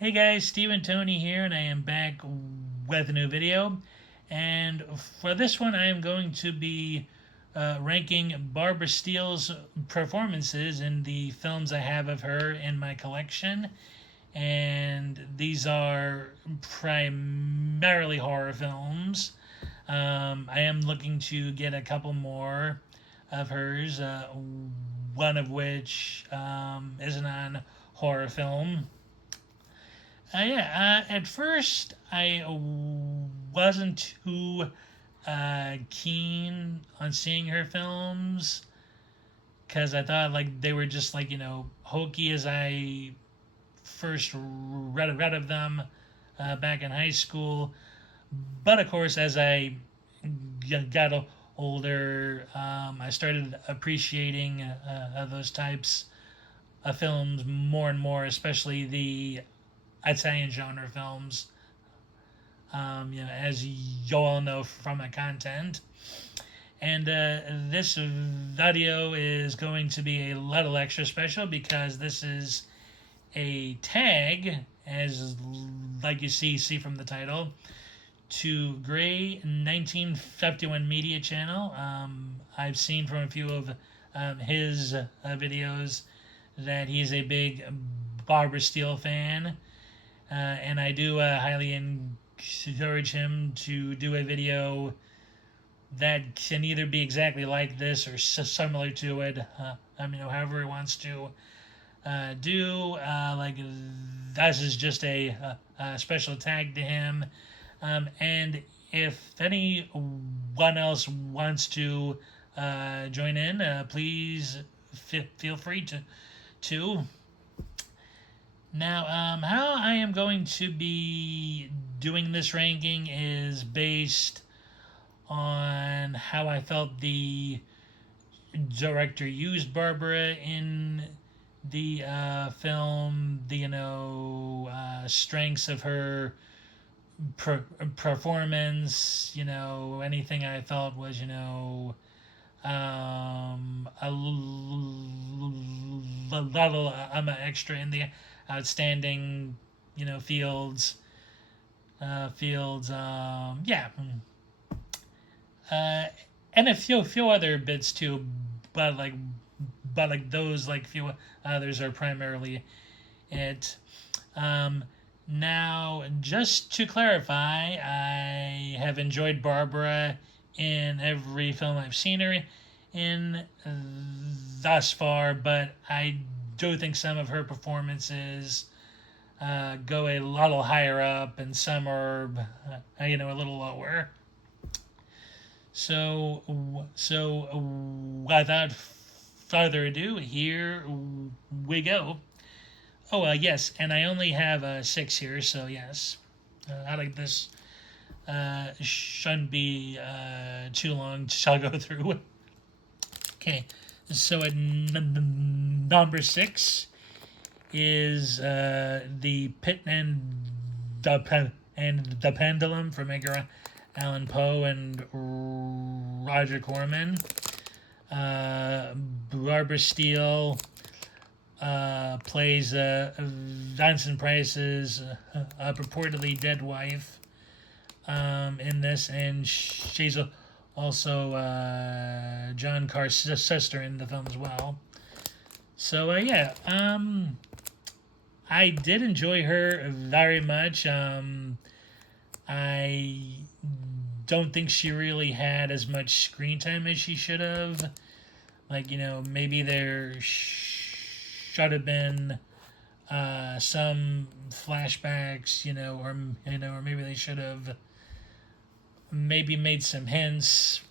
Hey guys, Steve and Tony here, and I am back with a new video. And for this one, I am going to be ranking Barbara Steele's performances in the films I have of her in my collection. And these are primarily horror films. I am looking to get a couple more of hers, one of which is a non horror film. At first, I wasn't too keen on seeing her films because I thought like they were just like hokey as I first read of them back in high school. But of course, as I got older, I started appreciating those types of films more and more, especially the Italian genre films. As you all know from my content. And this video is going to be a little extra special because this is a tag, as like you see from the title, to Gray 1951 Media Channel. I've seen from a few of his videos that he's a big Barbara Steele fan. And I do highly encourage him to do a video that can either be exactly like this or similar to it. However he wants to do. Like this is just a special tag to him. And if anyone else wants to join in, please feel free to. Now, how I am going to be doing this ranking is based on how I felt the director used Barbara in the film, the strengths of her performance, anything I felt was a level extra in the outstanding, fields. Yeah. And a few other bits too, but like those like few others are primarily it. Now, just to clarify, I have enjoyed Barbara in every film I've seen her in thus far, but I do think some of her performances go a little higher up and some are, a little lower. So without further ado, here we go. Oh, yes, and I only have 6 here, so yes. I like this. Shouldn't be too long to go through. Okay, so at number 6 is the Pit and the Pendulum from Edgar Allan Poe and Roger Corman. Barbara Steele plays Vincent Price's purportedly dead wife in this, and she's also John Carr's sister in the film as well. So I did enjoy her very much. I don't think she really had as much screen time as she should have. Like, maybe there should have been some flashbacks, or maybe they should have maybe made some hints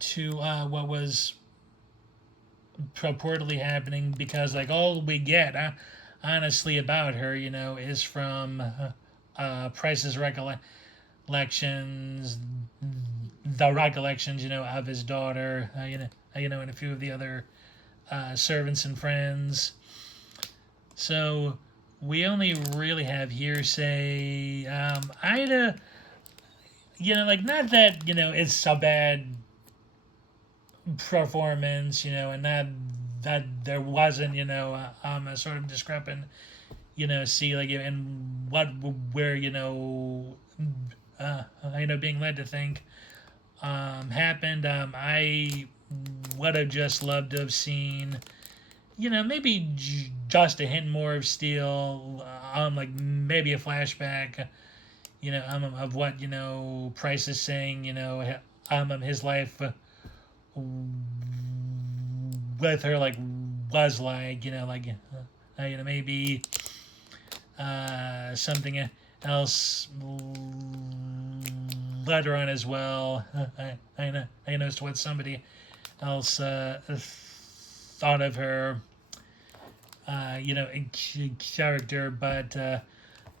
to what was purportedly happening, because like all we get honestly about her is from Price's recollections, the recollections of his daughter, and a few of the other servants and friends. So we only really have hearsay. I'd like, not that it's a bad performance, and that there wasn't a sort of discrepant see like and what where being led to think happened. I would have just loved to have seen, maybe just a hint more of Steele, like maybe a flashback, of what Price is saying, his life with her like was like, maybe something else later on as well. I noticed what somebody else thought of her, character, but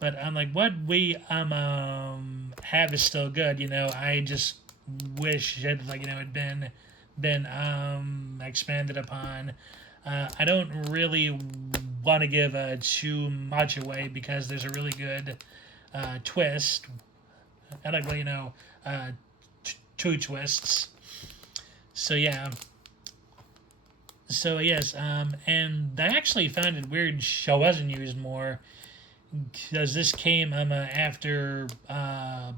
I'm like, what we have is still good. I just wish it like had been expanded upon. I don't really want to give too much away because there's a really good twist. I like two twists. So yeah. So yes, and I actually found it weird show wasn't used more because this came after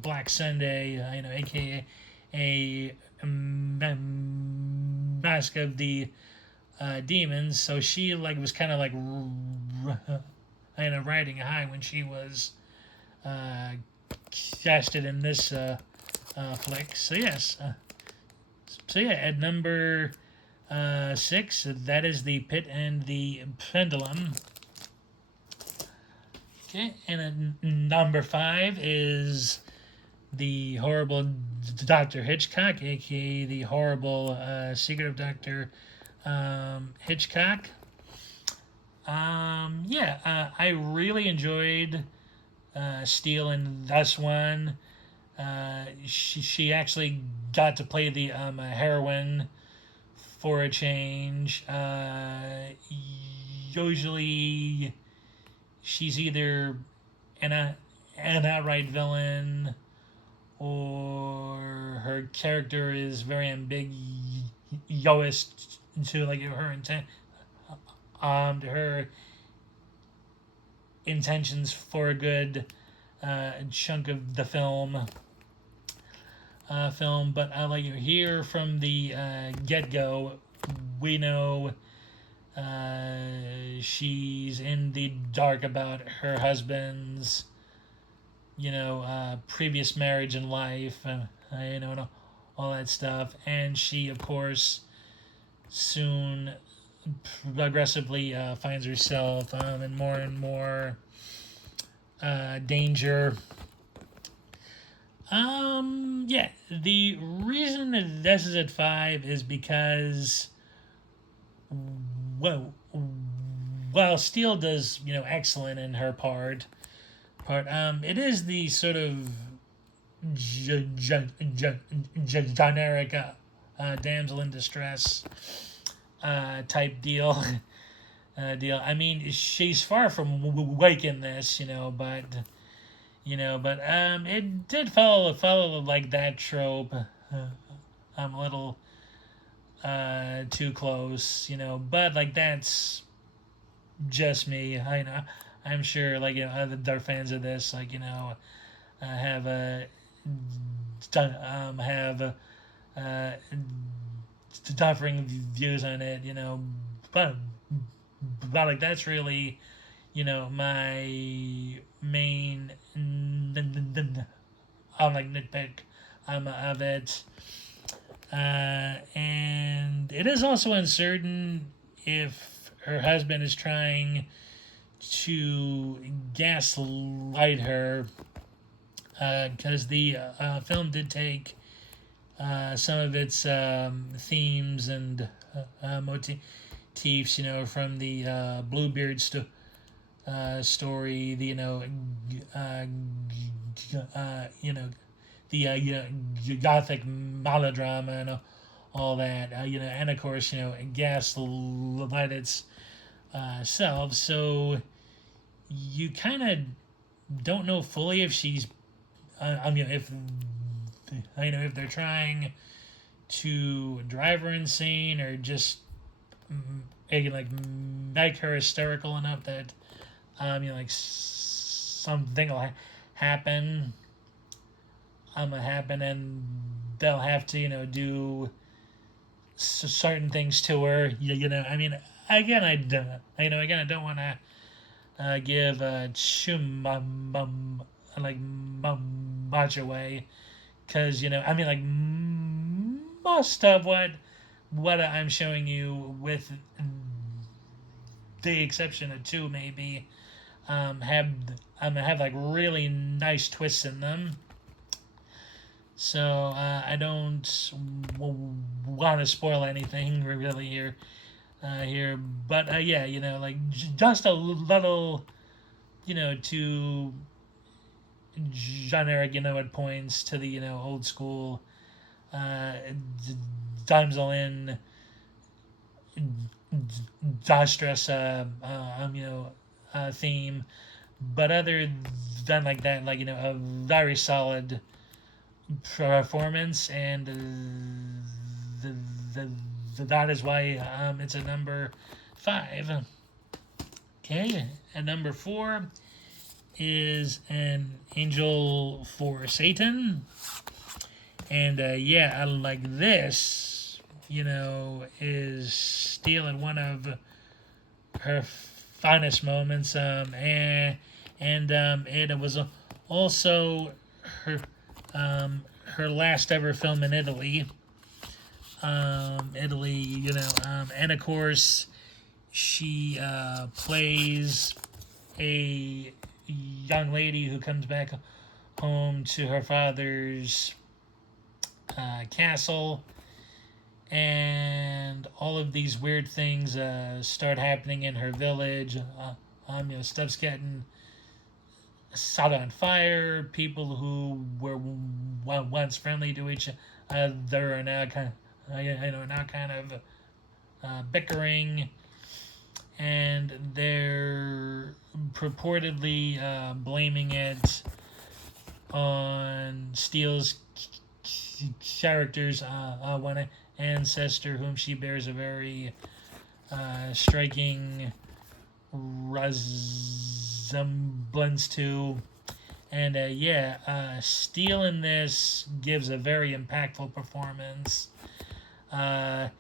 Black Sunday, aka a Mask of the Demons. So she like was kind of like riding high when she was casted in this flick. So yes, so yeah, at number 6, that is The Pit and the Pendulum. Okay, and at number 5 is The Horrible Dr. Hitchcock, aka The Horrible Secret of Dr. Hitchcock. I really enjoyed Steele in this one. She actually got to play the heroine for a change. Usually, she's either an outright villain, or her character is very ambiguous to like her intent, to her intentions for a good chunk of the film. But like here from the get go, we know she's in the dark about her husband's, previous marriage and life, and all that stuff, and she, of course, soon progressively finds herself in more and more danger. The reason that this is at 5 is because, well, while Steele does, excellent in her it is the sort of generic damsel in distress type deal. I mean, she's far from weak in this, but it did follow like that trope. I'm a little too close, but like that's just me. I'm sure like other fans of this like have have differing views on it, but like that's really my main I'm like nitpick of it, and it is also uncertain if her husband is trying to gaslight her, because the film did take some of its themes and motifs, from the Bluebeard story, the the gothic melodrama and all that, and of course, gaslight its self. So you kind of don't know fully if she's, if if they're trying to drive her insane or just like make her hysterical enough that like something will happen, happen, and they'll have to, do certain things to her. I mean, again, I don't, again, I don't want to give too like much away, because I mean, like most of what I'm showing you, with the exception of two, maybe, have have like really nice twists in them. So I don't want to spoil anything really here, but yeah, like just a little, to generic, at points, to the old school uh, damsel in distress theme. But other than like that, like a very solid performance, and the, that is why it's a number 5. Okay, and number 4 is An Angel for Satan. And yeah, I like this, is Steele at one of her finest moments. And it was also her her last ever film in Italy. Italy, and of course she plays a young lady who comes back home to her father's castle, and all of these weird things start happening in her village. Stuff's getting set on fire. People who were once friendly to each other are now kind of bickering, and they're purportedly blaming it on Steele's character's one ancestor, whom she bears a very striking resemblance to. And yeah, Steele in this gives a very impactful performance. The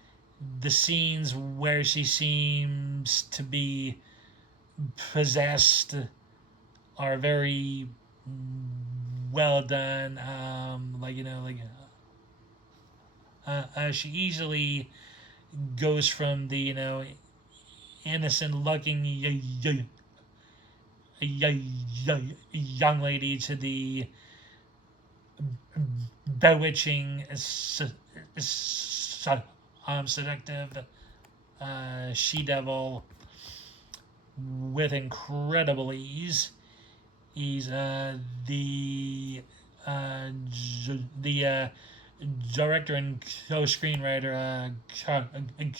scenes where she seems to be possessed are very well done. She easily goes from the innocent looking young lady to the bewitching, seductive she devil with incredible ease. He's the director and co-screenwriter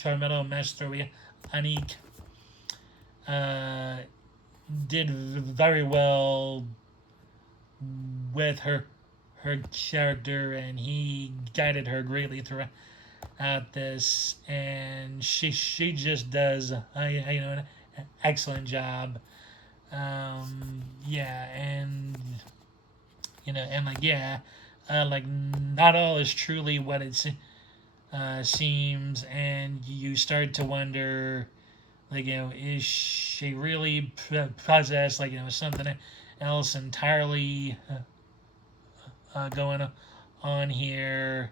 Carmelo Mastroianni did very well with her character, and he guided her greatly throughout this, and she just does an excellent job. Yeah, and and like yeah, like not all is truly what it seems, and you start to wonder, like is she really possessed? Like something else entirely going on here.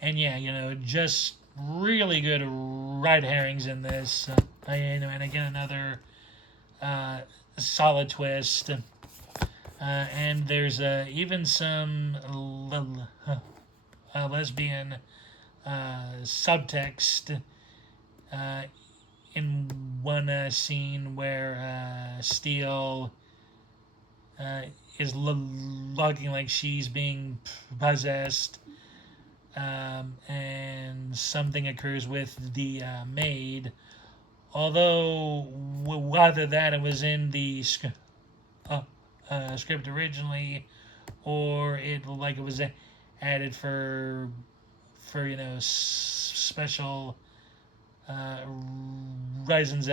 And yeah, just really good red herrings in this. And again, another solid twist. And there's even some lesbian subtext in one scene where Steele is looking like she's being possessed, and something occurs with the maid. Although whether that it was in the script originally, or it was added for special reasons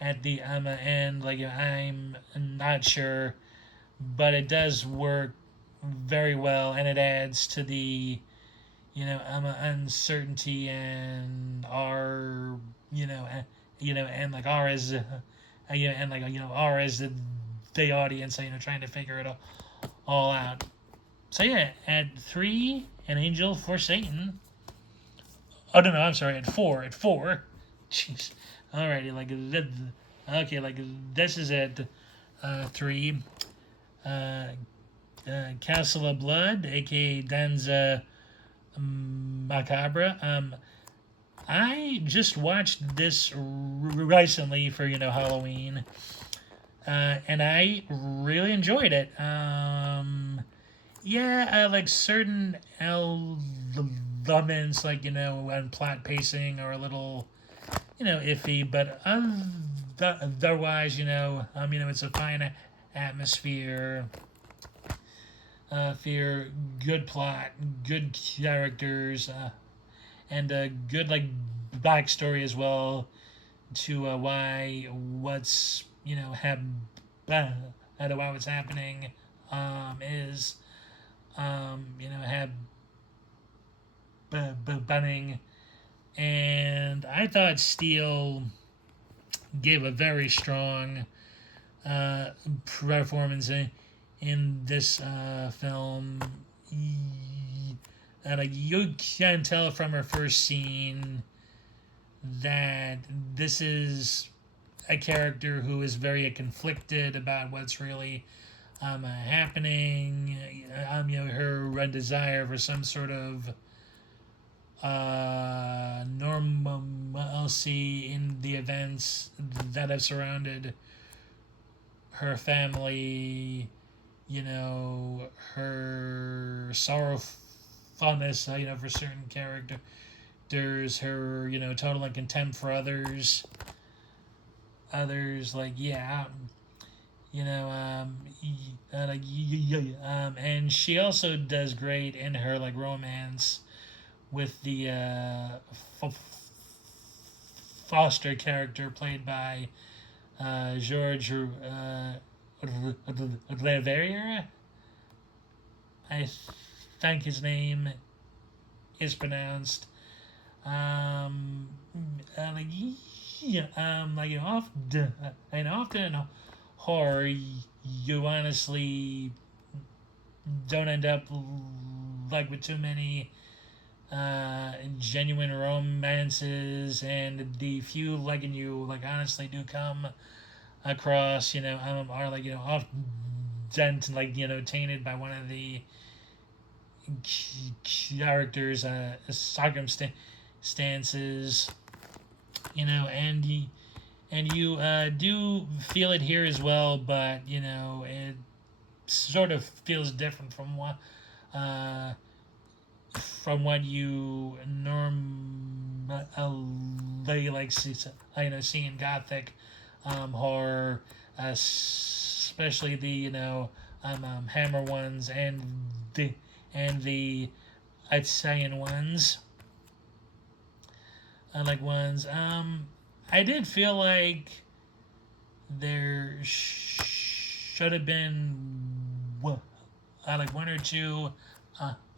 at the end. Like I'm not sure, but it does work very well, and it adds to the uncertainty and our and like our as and like our as the audience trying to figure it all out. So yeah, at 3, an angel for Satan. Oh no, I'm sorry. At four. Jeez. Alrighty, okay, like this is at 3. Uh, Castle of Blood, aka Danza Macabre. I just watched this recently for Halloween, and I really enjoyed it. Yeah, like certain elements, like and plot pacing are a little iffy, but otherwise, it's a fine atmosphere. Fear, good plot, good characters, and a good like backstory as well to why what's why what's happening is have bunning, and I thought Steele gave a very strong performance in this film. And you can tell from her first scene that this is a character who is very conflicted about what's really happening. Her desire for some sort of normalcy in the events that have surrounded her family. Her sorrowfulness, for certain characters, her, total contempt for others. Others, like, yeah, and she also does great in her, like, romance with the Foster character played by George Leverrier. I think his name is pronounced. Like yeah, like often in horror, you honestly don't end up like with too many genuine romances, and the few like you like honestly do come across are like often like tainted by one of the characters circumstances, and you do feel it here as well, but it sort of feels different uh, from what you normally like see in gothic horror, especially the hammer ones and the Italian ones. I like ones. I did feel like there should have been like one or two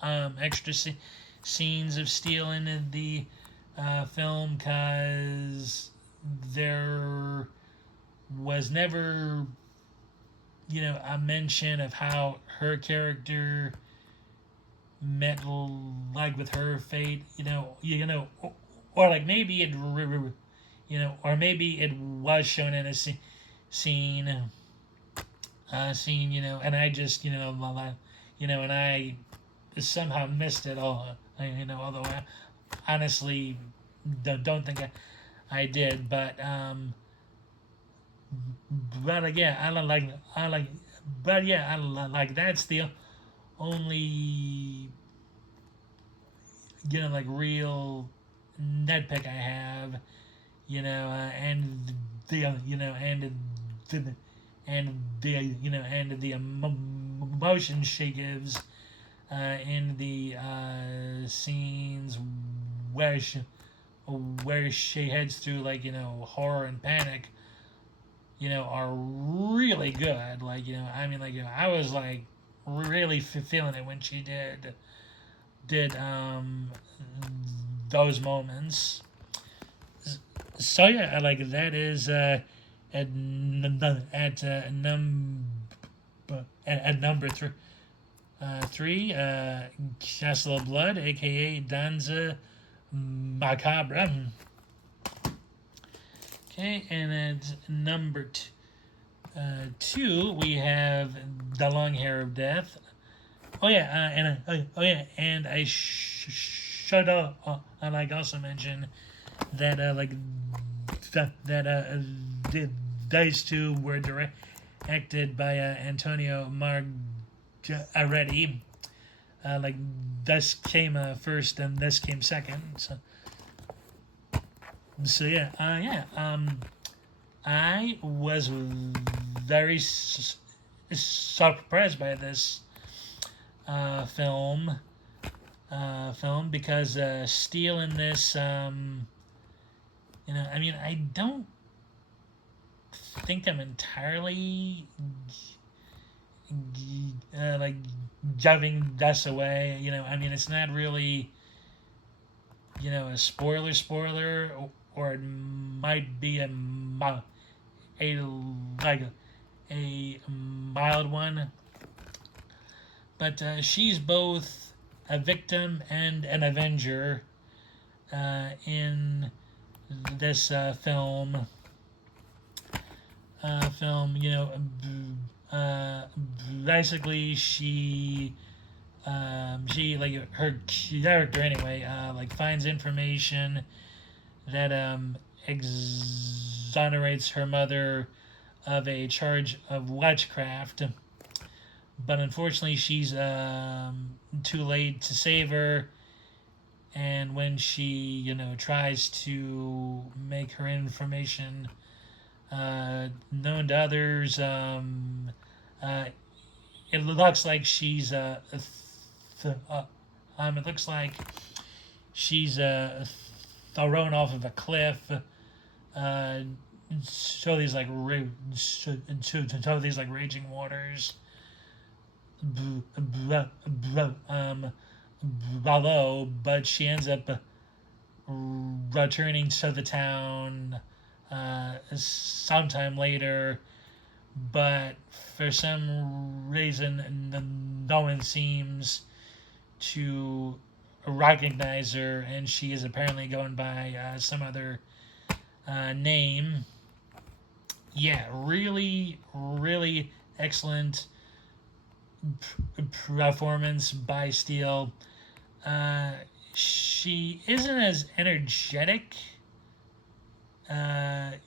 extra scenes of Steele in the film, because there was never a mention of how her character met like with her fate, or like maybe or maybe it was shown in a scene, and I just, and I somehow missed it all, although I honestly don't think I did, but yeah, I like, but yeah, like that's the only like real nitpick I have, and the the and the emotion she gives in the scenes where she where she heads through like horror and panic are really good. I was like really feeling it when she did those moments. So yeah, like that is at at number three, Castle of Blood, aka Danza Macabre. Okay, and at number two, we have The Long Hair of Death. Oh yeah, and I should like also mention that that these two were directed by Antonio Margheriti. Like this came first, and this came second. So yeah, I was very surprised by this film. Film because Steele in this, I don't think I'm entirely like giving this away. It's not really a spoiler, or it might be a like a mild one, but she's both a victim and an avenger in this film. Basically, she like her character anyway, like finds information that exonerates her mother of a charge of witchcraft, but unfortunately she's too late to save her. And when she tries to make her information known to others, it looks like she's it looks like she's thrown off of a cliff. Show these like show these like raging waters below, but she ends up returning to the town sometime later. But for some reason, no one seems to recognize her, and she is apparently going by some other name. Yeah, really, really excellent performance by Steele. She isn't as energetic in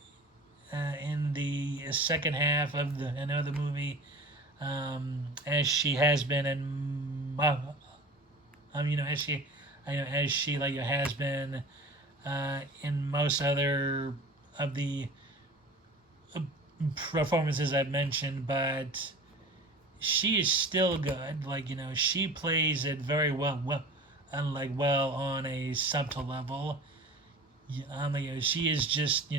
the second half of the movie as she has been in as she like has been in most other of the performances I've mentioned, but she is still good. She plays it very well on a subtle level. She is just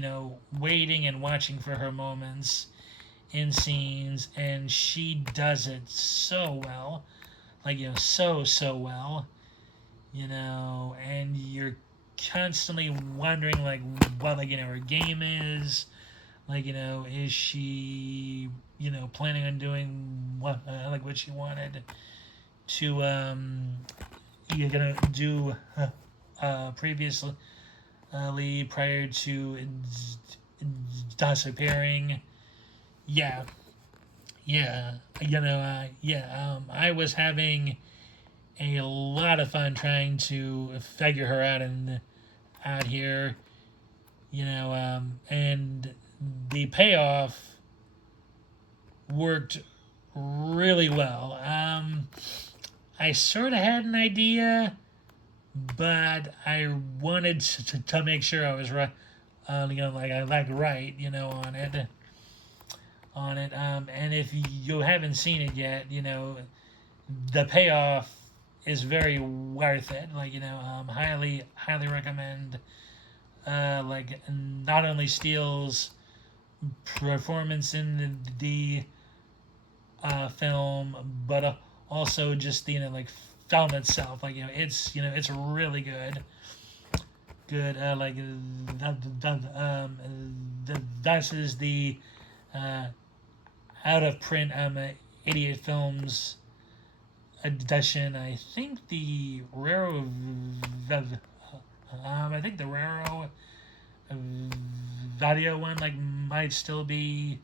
waiting and watching for her moments in scenes, and she does it so well, so well, and you're constantly wondering what her game is. Is she planning on doing what she wanted to you're gonna do previously prior to disappearing. Yeah, yeah, I was having a lot of fun trying to figure her out and out here, and the payoff worked really well. I sort of had an idea, but I wanted to make sure I was right. Right, on it. And if you haven't seen it yet, the payoff is very worth it. Highly recommend. Not only Steele's performance in the film, but also just the like film itself. Like it's really good. Good. Like this is the uh, out of print Idiot Films edition. I think the Raro video one like might still be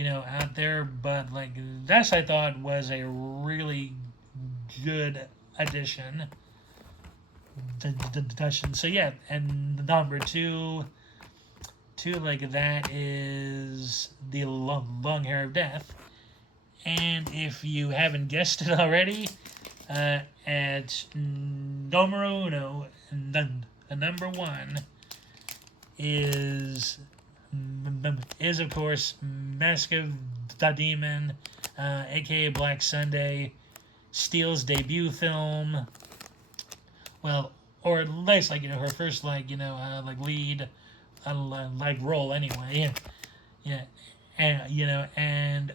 out there, but like this I thought was a really good addition. So yeah, and number two like that is the long hair of death. And if you haven't guessed it already, at numero uno, number one is of course Mask of the Demon, aka Black Sunday, Steele's debut film. Well, or at least like her first like like lead like role anyway. Yeah, and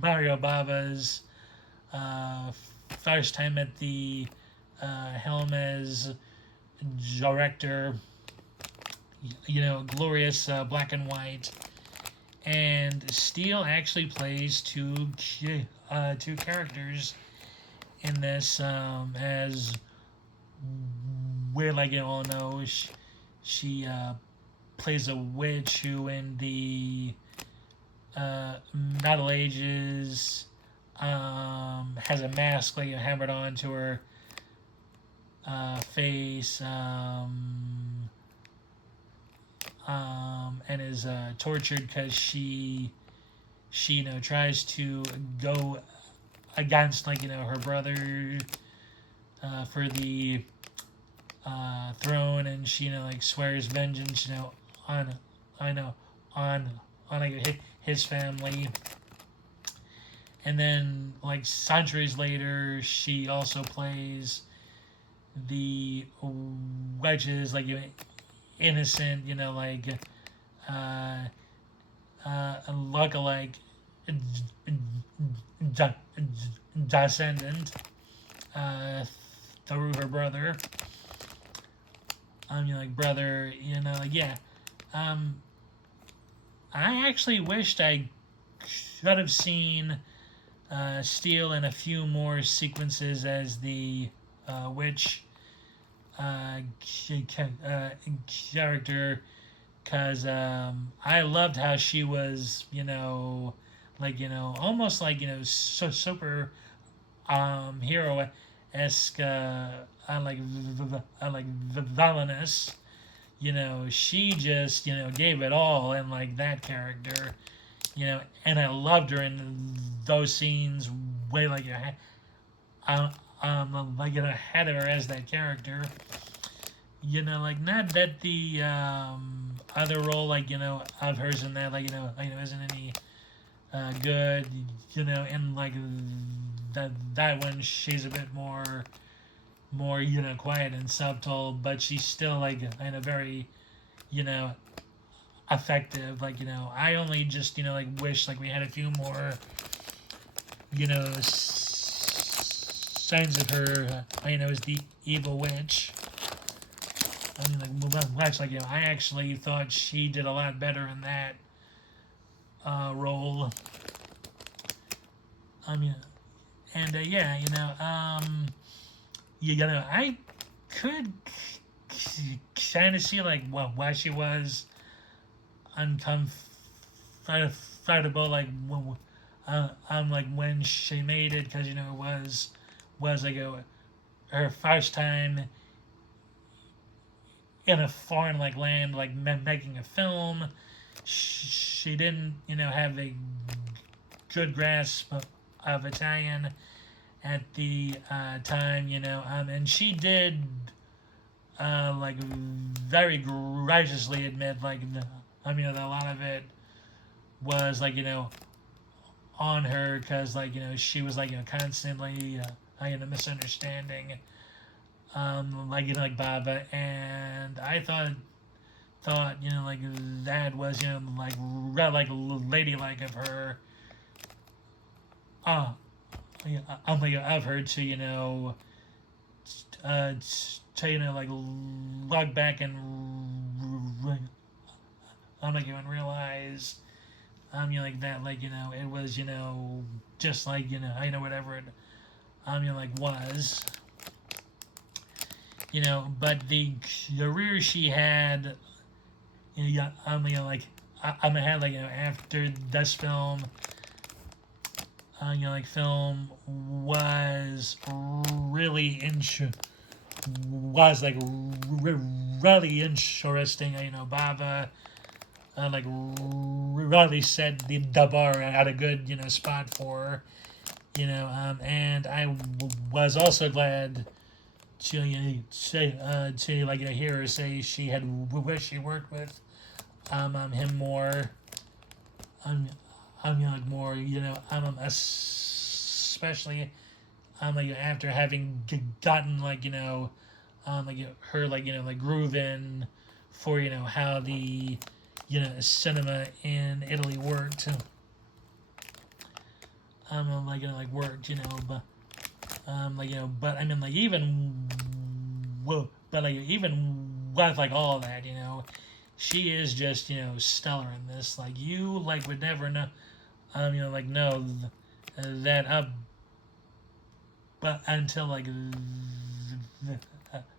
Mario Bava's first time at the helm as director. Glorious black and white. And Steele actually plays two characters in this, as we all know, she plays a witch who in the Middle Ages has a mask hammered onto her face, and is tortured because she tries to go against her brother for the throne, and she swears vengeance on his family. And then centuries later she also plays the witches innocent lookalike descendant through her brother. Brother, yeah. I actually wished I could have seen Steele in a few more sequences as the witch character, because I loved how she was, almost so super hero esque, villainous. She just gave it all in that character. And I loved her in those scenes way had her as that character. Not that the other role of hers in that isn't any good. In that one she's a bit more quiet and subtle, but she's still very effective. I only just wish we had a few more signs of her as the evil witch. I actually thought she did a lot better in that role. And I could kind of see why she was uncomfortable when she made it, because it was her first time in a foreign land making a film. She didn't have a good grasp of Italian at the time, and she did very graciously admit that a lot of it was on her, because she was constantly misunderstanding Baba. And I thought thought, like that was, like ladylike of her. Uh, yeah, like of her to, to, like look back and like and realize, like that, like, it was, just like, whatever it, like was, but the career she had, yeah, like, had, like, after this film, like, film was really was, like, really interesting, Bava, like, really set the bar at a good, spot for her, and I was also glad to, say, to, like, hear her say she had wished she worked with, him more, um, like, more, especially, like, after having gotten, like, like, her, like, like, groove in for, how the, cinema in Italy worked, like, like, worked, but, like, but I mean, like, even, well, but, like, even with, like, all that, she is just, stellar in this. Like, you, like, would never know, like, know that up, but until, like,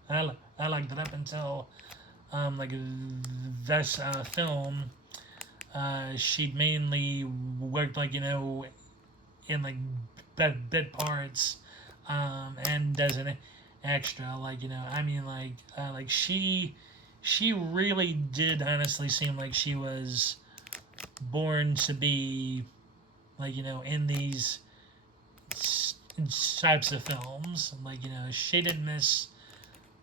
I like that up until, like, this, film, she mainly worked, like, in, like, bit parts, and does an extra, like, I mean, like, she really did honestly seem like she was born to be, like, in these types of films, like, she didn't miss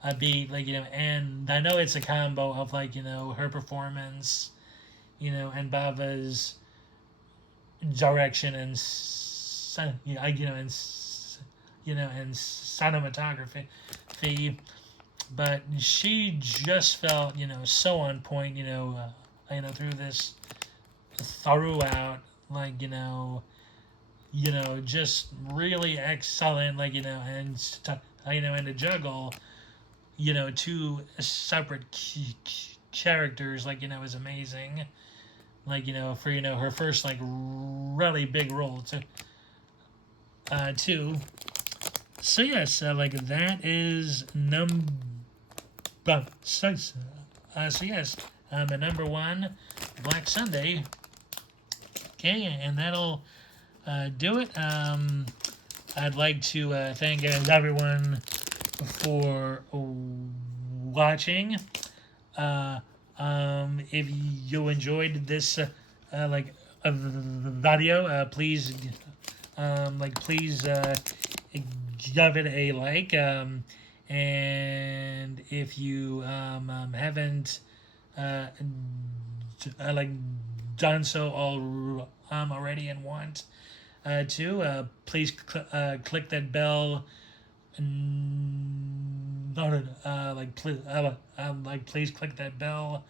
a beat, like, and I know it's a combo of, like, her performance, and Bava's direction and and cinematography, but she just felt, so on point, through this, throughout, like, just really excellent, like, and to juggle, two separate characters, like, is amazing, like, for, her first, like, really big role too. So yes, like, that is so yes, the number one, Black Sunday. Okay, and that'll, do it. I'd like to, thank everyone for watching. Uh, if you enjoyed this, like, video, please, please, give it a like. And if you, haven't, like, done so already and want, to, please click that bell. Like, please click that bell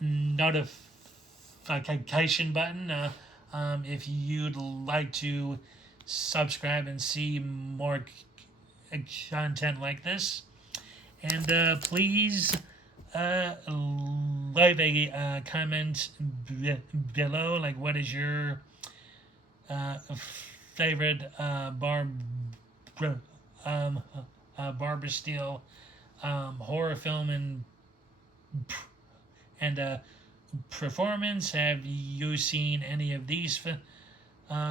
notification button, if you'd like to subscribe and see more content like this. And, please, leave a, comment below. Like, what is your, favorite, Barbara Steele, horror film and performance? Have you seen any of these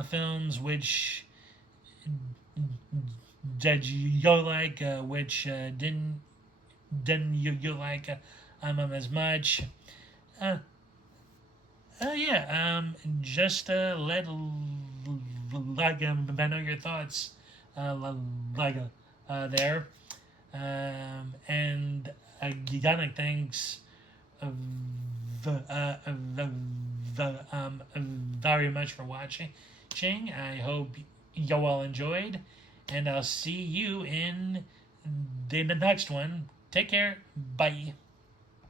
films? Which did you like? Which, didn't you like, as much? Uh, yeah. Just, let, like, I know your thoughts, like, there. And, again, thanks, very much for watching. I hope you all enjoyed, and I'll see you in the next one. Take care. Bye.